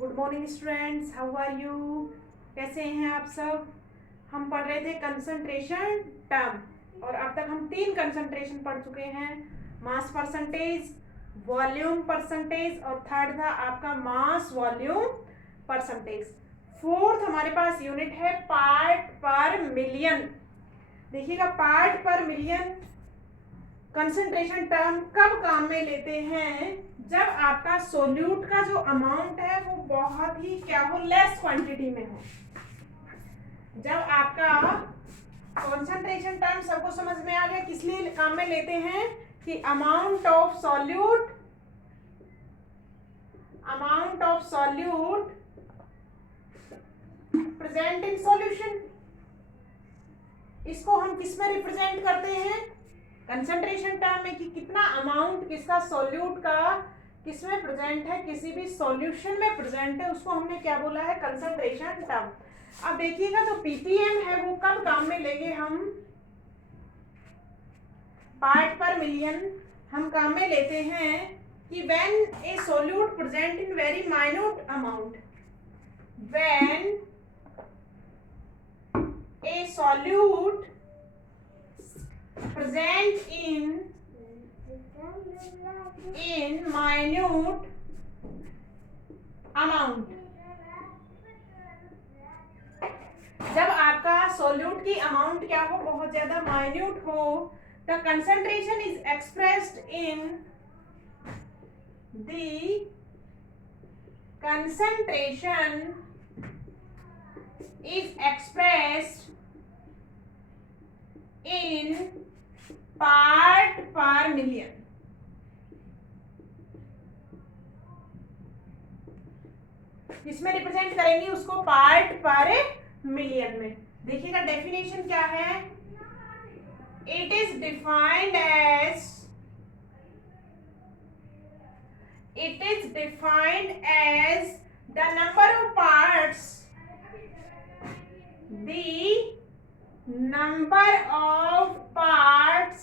Good morning students, how are you? कैसे हैं आप सब? हम पढ़ रहे थे कंसंट्रेशन टर्म और अब तक हम 3 कंसंट्रेशन पढ़ चुके हैं। मास परसेंटेज, वॉल्यूम परसेंटेज और थर्ड था आपका मास वॉल्यूम परसेंटेज। फोर्थ हमारे पास यूनिट है पार्ट पर मिलियन। देखिएगा, पार्ट पर मिलियन कंसंट्रेशन टर्म कब काम में लेते हैं? जब आपका सोल्यूट का जो अमाउंट है वो बहुत ही क्या हो, लेस क्वांटिटी में हो। जब आपका कंसंट्रेशन टर्म सबको समझ में आ गया किस लिए काम में लेते हैं कि amount of solute present in solution. इसको हम किस में रिप्रेजेंट करते हैं? कंसंट्रेशन टर्म में कि कितना अमाउंट किसका सोल्यूट का किस में प्रेजेंट है, किसी भी सॉल्यूशन में प्रेजेंट है, उसको हमने क्या बोला है? Concentration term. अब देखिएगा जो पीपीएम है वो कब काम में लेंगे हम? पार्ट पर मिलियन हम काम में लेते हैं कि when A solute present in very minute amount, when A solute present in minute amount। जब आपका सोल्यूट की अमाउंट क्या हो, बहुत ज्यादा माइन्यूट हो, the concentration is expressed in the concentration is expressed in part पर मिलियन। इसमें रिप्रेजेंट करेंगे उसको पार्ट पर मिलियन में। देखिएगा डेफिनेशन क्या है? It is defined as the number of parts, number of parts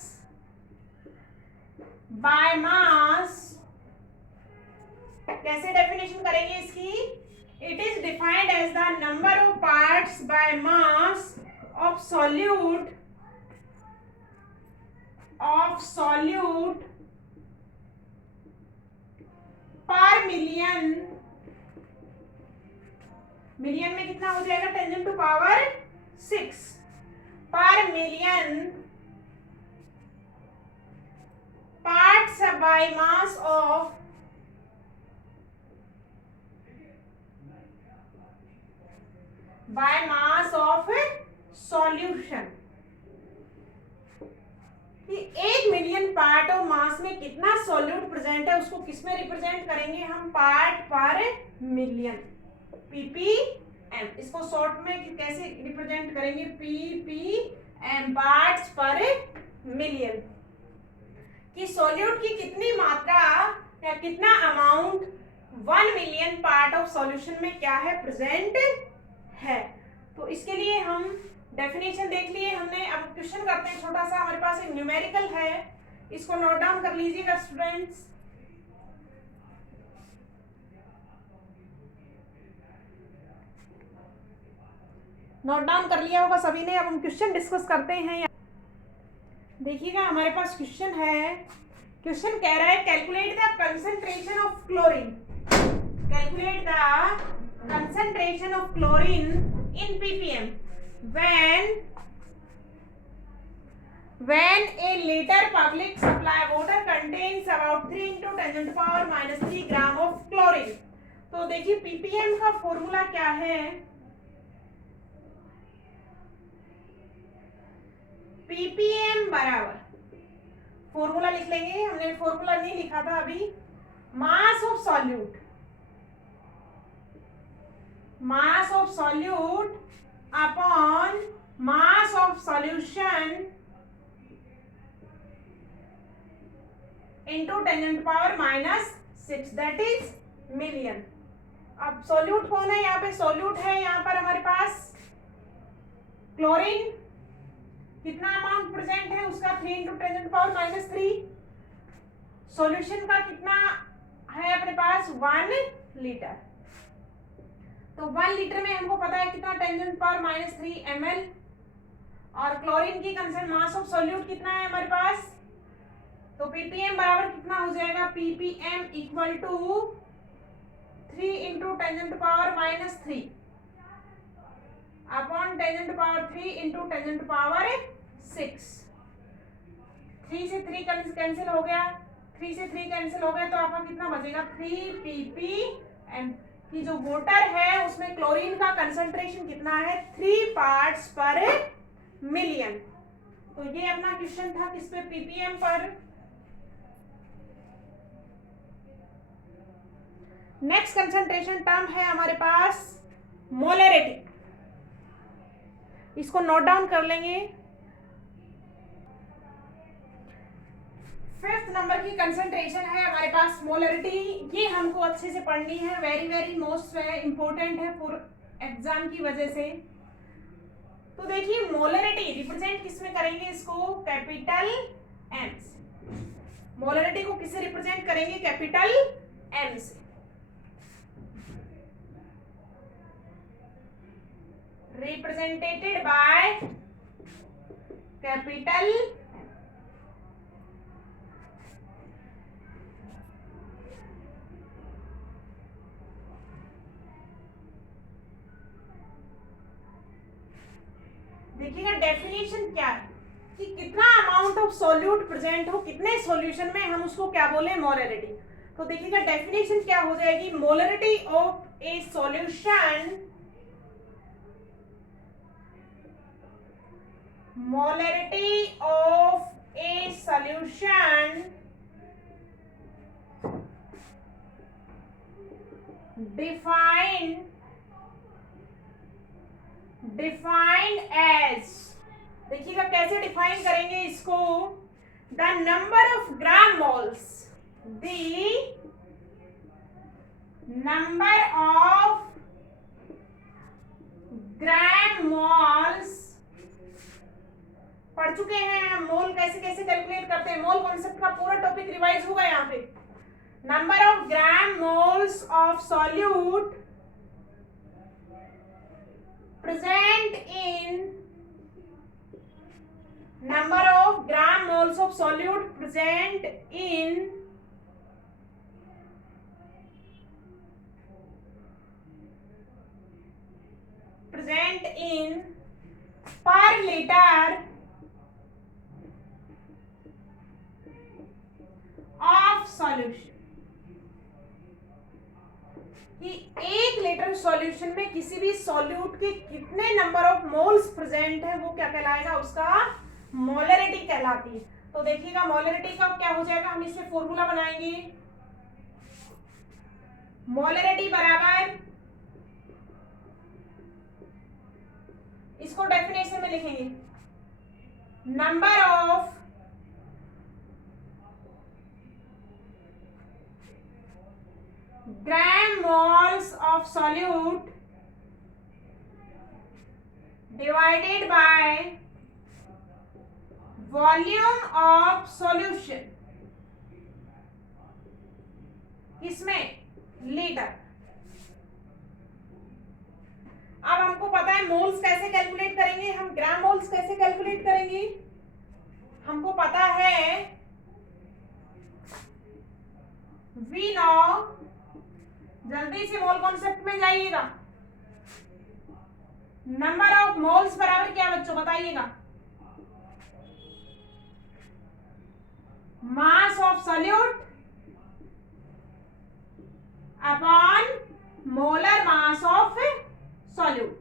by mass। कैसे डेफिनेशन करेंगे इसकी? It is defined as the number of parts by mass of solute per million. Million में कितना हो जाएगा? 10 to power 6 per million parts by mass of solution। कि 1 million part of mass में कितना सॉल्यूट प्रेजेंट है उसको किस में रिप्रेजेंट करेंगे हम? पार्ट पर मिलियन, पीपीएम। इसको शॉर्ट में कैसे रिप्रेजेंट करेंगे? पीपीएम, पार्ट्स पर मिलियन। कि सॉल्यूट की कितनी मात्रा या कितना amount 1 million part of solution में क्या है? प्रेजेंट है। तो इसके लिए हम डेफिनेशन देख लिए हमने। अब क्वेश्चन करते हैं छोटा सा। हमारे पास एक न्यूमेरिकल है, इसको नोट डाउन कर लीजिएगा स्टूडेंट्स। नोट डाउन कर लिया होगा सभी ने। अब हम क्वेश्चन डिस्कस करते हैं। देखिएगा हमारे पास क्वेश्चन है। क्वेश्चन कह रहा है calculate the concentration of chlorine. Calculate the concentration of chlorine in PPM when a liter public supply water contains about 3 into 10 to the power minus 3 gram of chlorine। तो देखिए पीपीएम का formula क्या है? Ppm बराबर, formula लिख लेंगे। हमने formula नहीं लिखा था अभी। मास of solute upon mass of solution into 10 to the power minus 6, that is million. अब सॉल्यूट कौन है? यहाँ पे सॉल्यूट है, यहाँ पर हमारे पास क्लोरीन। कितना अमाउंट प्रेजेंट है उसका? 3 into 10 to the power minus 3। Solution का कितना है अपने पास? 1 लीटर। तो 1 लीटर में हमको पता है कितना 10⁻³ ml, और क्लोरीन की कंसर्न मास ऑफ सॉल्यूट कितना है हमारे पास, तो ppm बराबर कितना हो जाएगा, ppm equal to 3 into 10⁻³ upon 10⁻³ into 10⁻⁶। 3 से 3 कैंसिल हो गया, 3 से 3 कैंसिल हो गया, तो आपका कितना बचेगा 3 ppm की जो वाटर है उसमें क्लोरीन का कंसंट्रेशन कितना है 3 पार्ट्स पर मिलियन। तो ये अपना क्वेश्चन था किस पे, ppm पर। नेक्स्ट कंसंट्रेशन टर्म है हमारे पास मोलरिटी, इसको नोट डाउन कर लेंगे। 5th नंबर की कंसंट्रेशन है हमारे पास मोलरिटी, ये हमको अच्छे से पढ़नी है, वेरी वेरी मोस्ट इंपॉर्टेंट है फॉर एग्जाम की वजह से। तो देखिए मोलरिटी रिप्रेजेंट किस में करेंगे, इसको कैपिटल एम से। मोलरिटी को किससे रिप्रेजेंट करेंगे, कैपिटल एम से। रिप्रेजेंटेटेड बाय कैपिटल देखिएगा डेफिनेशन क्या है कि कितना अमाउंट ऑफ सॉल्यूट प्रेजेंट हो, कितने सॉल्यूशन में, हम उसको क्या बोले मोलरिटी। तो देखिएगा डेफिनेशन क्या हो जाएगी, molarity of a solution, molarity of a solution defined as, देखिएगा कैसे डिफाइन करेंगे इसको, the number of gram moles, the number of gram moles, पढ़ चुके हैं हम मोल कैसे कैसे कैलकुलेट करते हैं, मोल कॉन्सेप्ट का पूरा टॉपिक रिवाइज होगा यहाँ पे। Number of gram moles of solute present in, number of gram moles of solute present in per liter of solution, कि 1 लीटर सॉल्यूशन में किसी भी सॉल्यूट के कितने नंबर ऑफ मोल्स प्रेजेंट है वो क्या कहलाएगा, उसका मोलरिटी कहलाती है। तो देखिएगा मोलरिटी का क्या हो जाएगा, हम इससे फॉर्मूला बनाएंगे, मोलरिटी बराबर, इसको डेफिनेशन में लिखेंगे, number of gram moles of solute divided by volume of solution, किसमें, लीटर। अब हमको पता है मोल्स कैसे कैलकुलेट करेंगे, हम ग्राम मोल्स कैसे कैलकुलेट करेंगे, हमको पता है वी नो, जल्दी से मोल कॉन्सेप्ट में जाइएगा, नंबर ऑफ मोल्स बराबर क्या बच्चों बताइएगा, मास of solute upon molar mass of solute.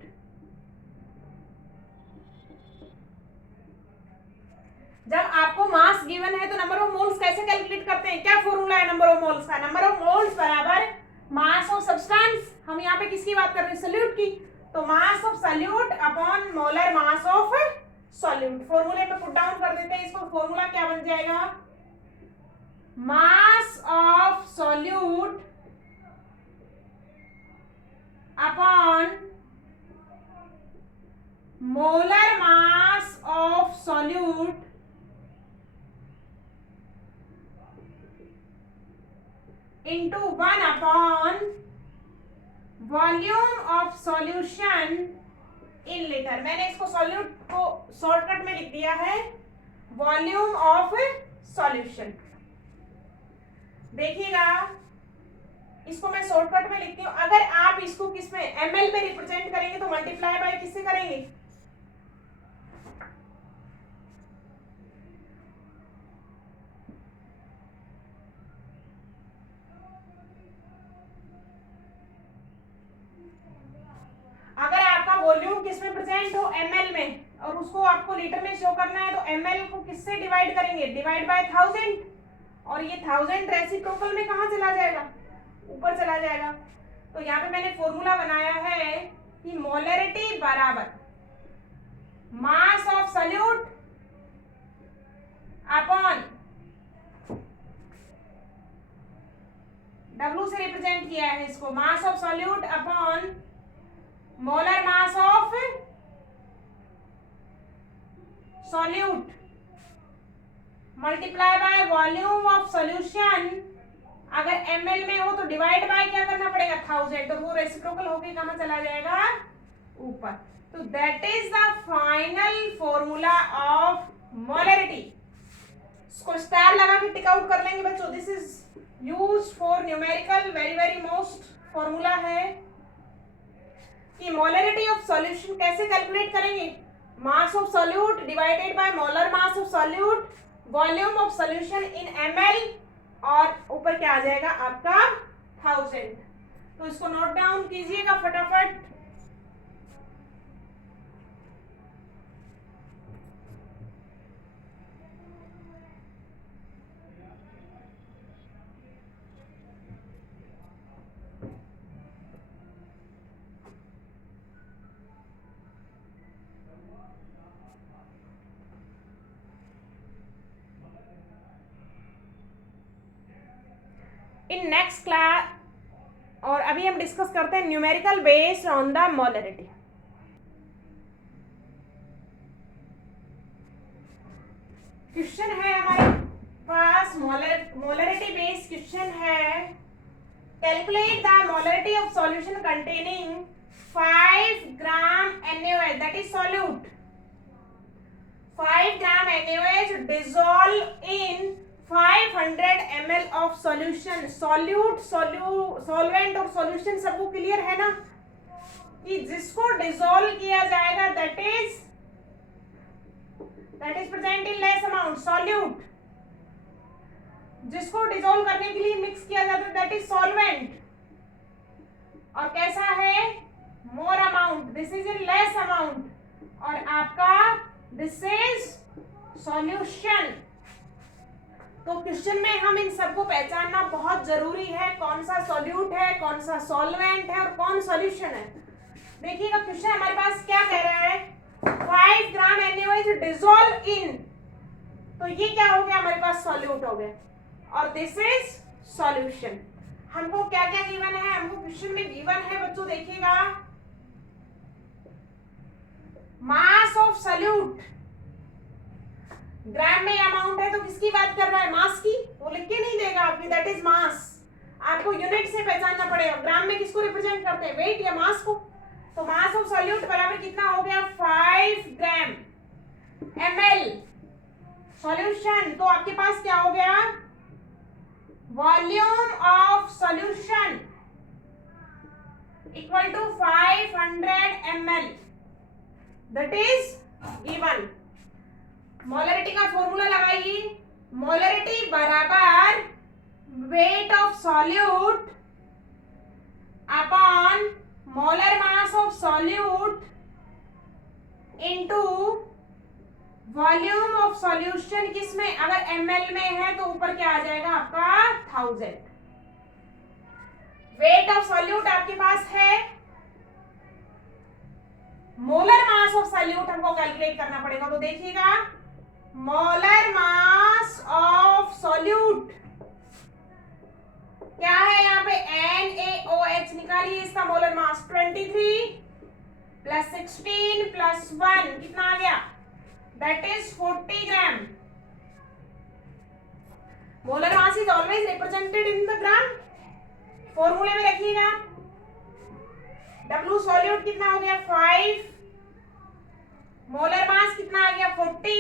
जब आपको मास गिवन है तो नंबर ऑफ मोल्स कैसे कैलकुलेट करते हैं, क्या फॉर्मूला है नंबर ऑफ मोल्स का, नंबर ऑफ मोल्स बराबर मास ऑफ सब्सटेंस, हम यहाँ पे किसकी बात कर रहे हैं, सॉल्यूट की, तो मास of solute upon molar mass of solute. फॉर्मूले में पुट डाउन कर देते हैं इसको, फॉर्मूला क्या बन जाएगा, मास of solute upon molar mass of solute into 1 upon volume of solution in litre. मैंने इसको सॉल्यूट को शॉर्टकट में लिख दिया है वॉल्यूम ऑफ सॉल्यूशन। देखिएगा इसको मैं शॉर्टकट में लिखती हूँ। अगर आप इसको किस में ml में रिप्रेजेंट करेंगे तो मल्टीप्लाई बाय किससे करेंगे? अगर आपका वॉल्यूम किस में प्रेजेंट हो ml में और उसको आपको लीटर में शो करना है तो ml को किससे डिवाइड करेंगे? Divide by 1000। और ये 1000 रेसिप्रोकल में कहाँ चला जाएगा? ऊपर चला जाएगा। तो यहाँ पे मैंने फॉर्मूला बनाया है कि मोलरिटी बराबर मास ऑफ सॉल्यूट अपॉन W से रिप्रेजेंट किया है इसको, मास of solute upon molar mass of solute multiply by volume of solution. अगर ml में हो तो डिवाइड बाय क्या करना पड़ेगा? 1000। तो वो रेसिप्रोकल होके कहां चला जाएगा? ऊपर। तो that is the final formula of molarity. इसको स्टार लगा के टिक आउट कर लेंगे बच्चों। This is used for numerical, very very most formula है कि मोलरिटी ऑफ सॉल्यूशन कैसे कैलकुलेट करेंगे? मास of solute divided by molar mass of solute, volume of solution in ml, और ऊपर क्या आ जाएगा आपका 1000। तो इसको नोट डाउन कीजिएगा फटाफट। इन नेक्स्ट क्लास, और अभी हम डिस्कस करते हैं numerical based on the molarity. Question है हमारे पास मोलरिटी बेस्ड क्वेश्चन है। Calculate the molarity of solution containing 5 gram NaOH, that is solute. 5 gram NaOH dissolve in 500 ml of solution। Solvent और solution सबको क्लियर है ना कि जिसको डिसॉल्व किया जाएगा that is present in less amount, solute. जिसको डिसॉल्व करने के लिए मिक्स किया जाता है दैट इज सॉल्वेंट। और कैसा है? More amount, this is in less amount. और आपका दिस इज सॉल्यूशन। तो क्वेश्चन में हम इन सबको पहचानना बहुत जरूरी है, कौन सा सॉल्यूट है, कौन सा सॉल्वेंट है और कौन सॉल्यूशन है। देखिएगा क्वेश्चन हमारे पास क्या कह रहा है? 5 ग्राम NaOH डिसॉल्व इन, तो ये क्या हो गया? हमारे पास सॉल्यूट हो गया और दिस इज सॉल्यूशन। हमको क्या क्या गिवन है? हमको क्वेश्चन में गिवन है बच्चों, देखिएगा मास ऑफ सॉल्यूट, ग्राम में अमाउंट है तो किसकी बात कर रहा है? मास की। वो लिख के नहीं देगा आपकी, दैट इज मास। आपको यूनिट से पहचानना पड़ेगा ग्राम में किसको रिप्रेजेंट करते हैं, वेट या मास को। तो मास ऑफ सॉल्यूट बराबर कितना हो गया? 5 ग्राम ml सॉल्यूशन। तो आपके पास क्या हो गया? Volume of solution equal to 500 ml, that is given. Molarity का फॉर्मूला लगाइए। मोलरिटी बराबर weight of solute upon molar mass of solute into volume of solution. किसमें? अगर ml में है तो ऊपर क्या आ जाएगा आपका? 1000। वेट ऑफ सॉल्यूट आपके पास है, मोलर मास ऑफ सॉल्यूट हमको कैलकुलेट करना पड़ेगा। तो देखिएगा मोलर मास ऑफ सॉल्यूट क्या है यहाँ पे? NaOH निकालिए इसका मोलर मास। 23 प्लस 16 प्लस 1 कितना आ गया? That is 40 gram. Molar mass is always represented in the gram. फॉर्मूले में रखिएगा W सॉल्यूट कितना हो गया 5, मोलर मास कितना आ गया 40,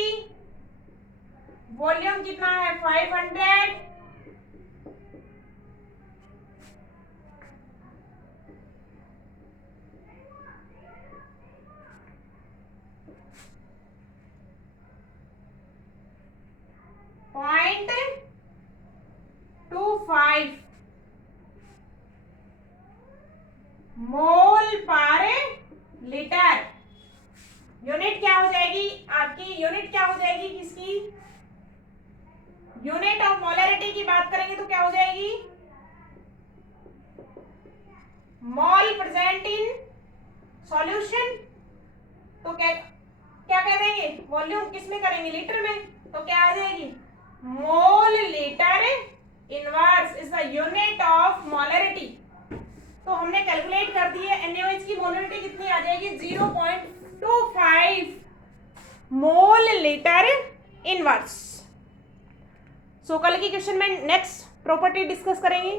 वॉल्यूम कितना है 500, .25 मोल पर लीटर। यूनिट क्या हो जाएगी आपकी, यूनिट क्या हो जाएगी किसकी, यूनिट ऑफ मोलरिटी की बात करेंगे तो क्या हो जाएगी, मोल प्रेजेंट इन सॉल्यूशन। तो क्या क्या कह देंगे, वॉल्यूम किस में करेंगे, लीटर में, तो क्या आ जाएगी, mole litre inverse is the unit of molarity. तो हमने कैलकुलेट कर दी है, NaOH की मोलरिटी कितनी आ जाएगी 0.25 मोल लीटर इनवर्स। सो कल की क्वेश्चन में नेक्स्ट प्रॉपर्टी डिस्कस करेंगे।